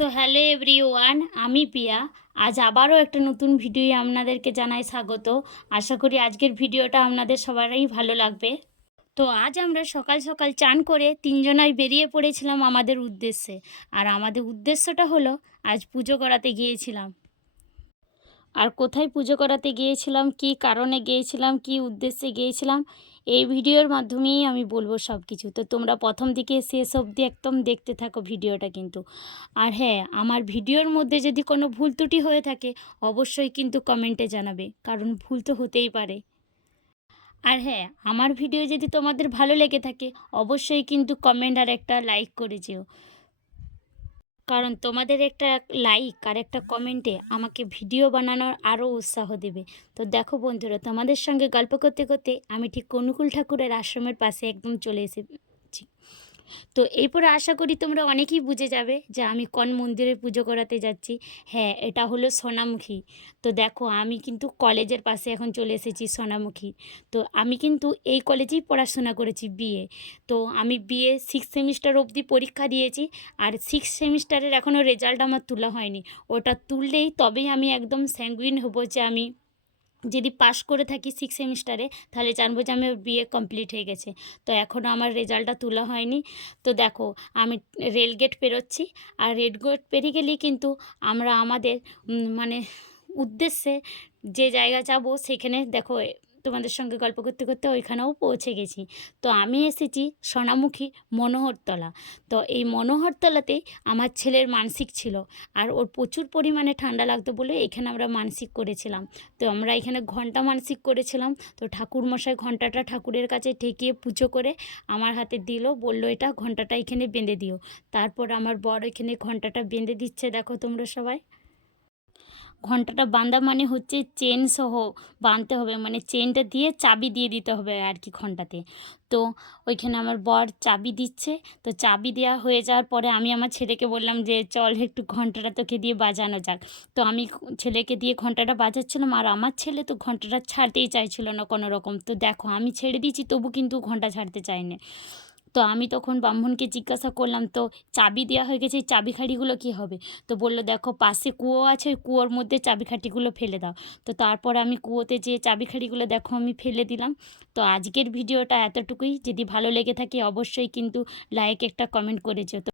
So hello everyone, আমি পিয়া। আজ আবারও একটা নতুন ভিডিও আপনাদেরকে জানাই স্বাগত। আশা করি আজকের ভিডিওটা আপনাদের সবারই ভালো লাগবে। তো আজ আমরা সকাল সকাল চান করে তিনজনাই বেরিয়ে পড়েছিলাম আমাদের উদ্দেশ্যে। আর আমাদের উদ্দেশ্যটা হলো আজ পুজো করাতে গিয়েছিলাম। আর কোথায় পুজো করাতে গিয়েছিলাম, কী কারণে গিয়েছিলাম, কী উদ্দেশ্যে গিয়েছিলাম, এই ভিডিওর মাধ্যমেই আমি বলবো সব কিছু। তো তোমরা প্রথম থেকে শেষ অবধি একদম দেখতে থাকো ভিডিওটা কিন্তু। আর হ্যাঁ, আমার ভিডিওর মধ্যে যদি কোনো ভুল ত্রুটি হয়ে থাকে অবশ্যই কিন্তু কমেন্টে জানাবে, কারণ ভুল তো হতেই পারে। আর হ্যাঁ, আমার ভিডিও যদি তোমাদের ভালো লেগে থাকে অবশ্যই কিন্তু কমেন্ট আর একটা লাইক করে যেও, কারণ তোমাদের একটা লাইক আর একটা কমেন্টে আমাকে ভিডিও বানানোর আরও উৎসাহ দেবে। তো দেখো বন্ধুরা, তোমাদের সঙ্গে গল্প করতে করতে আমি ঠিক অনুকূল ঠাকুরের আশ্রমের পাশে একদম চলে এসেছি। তো এরপরে আশা করি তোমরা অনেকেই বুঝে যাবে যে আমি কোন মন্দিরে পুজো করাতে যাচ্ছি। হ্যাঁ, এটা হলো সোনামুখী। তো দেখো, আমি কিন্তু কলেজের পাশে এখন চলে এসেছি সোনামুখী। তো আমি কিন্তু এই কলেজেই পড়াশোনা করেছি, বিএ। তো আমি বিএ 6 সেমিস্টার অবধি পরীক্ষা দিয়েছি। আর 6 সেমিস্টারের এখনও রেজাল্ট আমার তোলা হয়নি। ওটা তুললেই তবেই আমি একদম স্যাঙ্গুইন হবো যে আমি যদি পাশ করে থাকি 6 সেমিস্টারে, তাহলে জানবো যে আমার বিএ কমপ্লিট হয়ে গেছে। তো এখনও আমার রেজাল্টটা তোলা হয়নি। তো দেখো, আমি রেলগেট পেরোচ্ছি। আর রেলগেট পেরিয়ে গেলেই কিন্তু আমরা আমাদের মানে উদ্দেশ্যে যে জায়গা যাব সেখানে দেখো, তোমাদের সঙ্গে গল্প করতে করতে ওইখানেও পৌঁছে গেছি। তো আমি এসেছি সোনামুখী মনোহরতলা। তো এই মনোহরতলাতেই আমার ছেলের মানসিক ছিল। আর ওর প্রচুর পরিমাণে ঠান্ডা লাগতো বলে এখানে আমরা মানসিক করেছিলাম। তো আমরা এখানে ঘণ্টা মানসিক করেছিলাম। তো ঠাকুরমশাই ঘণ্টাটা ঠাকুরের কাছে ঠেকিয়ে পুজো করে আমার হাতে দিল, বলল এটা ঘণ্টাটা এখানে বেঁধে দিও। তারপর আমার বর এখানে ঘণ্টাটা বেঁধে দিচ্ছে, দেখো তোমরা সবাই। ঘণ্টাটা বাঁধা মানে হচ্ছে চেন সহ বাঁধতে হবে, মানে চেনটা দিয়ে চাবি দিয়ে দিতে হবে আর কি ঘণ্টাতে। তো ওইখানে আমার বর চাবি দিচ্ছে। তো চাবি দেওয়া হয়ে যাওয়ার পরে আমি আমার ছেলেকে বললাম যে চল একটু ঘণ্টাটা তোকে দিয়ে বাজানো যাক। তো আমি ছেলেকে দিয়ে ঘণ্টাটা বাজাচ্ছিলাম, আর আমার ছেলে তো ঘণ্টাটা ছাড়তেই চাইছিল না কোনো রকম। তো দেখো, আমি ছেড়ে দিয়েছি তবু কিন্তু ঘণ্টা ছাড়তে চায়নি। তো আমি তখন ব্রাহ্মণকে জিজ্ঞাসা করলাম, তো চাবি দেওয়া হয়ে গেছে, এই চাবিখাড়িগুলো কী হবে? তো বললো দেখো পাশে কুয়ো আছে, ওই কুয়োর মধ্যে চাবিকাঠিগুলো ফেলে দাও। তো তারপর আমি কুয়োতে যেয়ে চাবিখাড়িগুলো দেখো আমি ফেলে দিলাম। তো আজকের ভিডিওটা এতটুকুই। যদি ভালো লেগে থাকে অবশ্যই কিন্তু লাইক একটা কমেন্ট করে যেও।